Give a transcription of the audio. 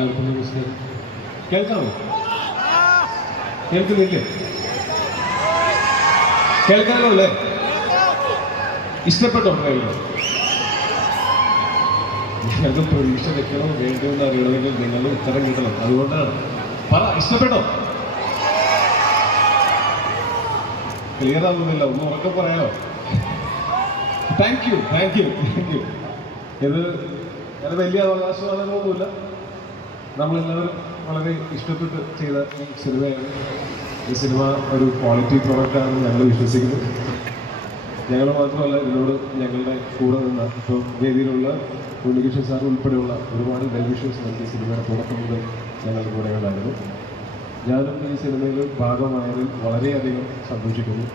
എല്ലാവർക്കും നമസ്കാരം. കേൾക്കാമോ? കേൾക്കുന്നില്ലേ? കേൾക്കാനോ അല്ലേ? ഇഷ്ടപ്പെട്ടോ ട്രെയിലർ? ഞങ്ങൾക്ക് പ്രതീക്ഷ വെക്കണോ വേണ്ടോ എന്ന് അറിയണമെങ്കിൽ നിങ്ങളുടെ ഉത്തരം കിട്ടണം. അതുകൊണ്ടാണ്. പറ, ഇഷ്ടപ്പെട്ടോ? ക്ലിയർ ആവുന്നില്ല, ഒന്ന് ഉറക്കെ പറയാമോ? Thank you. ഇത് അത് വലിയ അവകാശവാദങ്ങളൊന്നുമില്ല. നമ്മളെല്ലാവരും വളരെ ഇഷ്ടപ്പെട്ട് ചെയ്ത സിനിമയാണ്. ഈ സിനിമ ഒരു ക്വാളിറ്റി പ്രൊഡക്റ്റാണെന്ന് ഞങ്ങൾ വിശ്വസിക്കുന്നു. ഞങ്ങൾ മാത്രമല്ല, ഇതിനോട് ഞങ്ങളുടെ കൂടെ നിന്ന ഇപ്പോൾ വേദിയിലുള്ള ഉണ്ണികൃഷ്ണൻ സാർ ഉൾപ്പെടെയുള്ള ഒരുപാട് വെൽവിഷേഴ്സ് നമുക്ക് ഈ സിനിമയുടെ തുടക്കം മുതൽ ഞങ്ങളുടെ കൂടെ ഉണ്ടായിരുന്നു. ഞാനും ഈ സിനിമയിൽ ഭാഗമായതിൽ വളരെയധികം സന്തോഷിക്കുന്നു.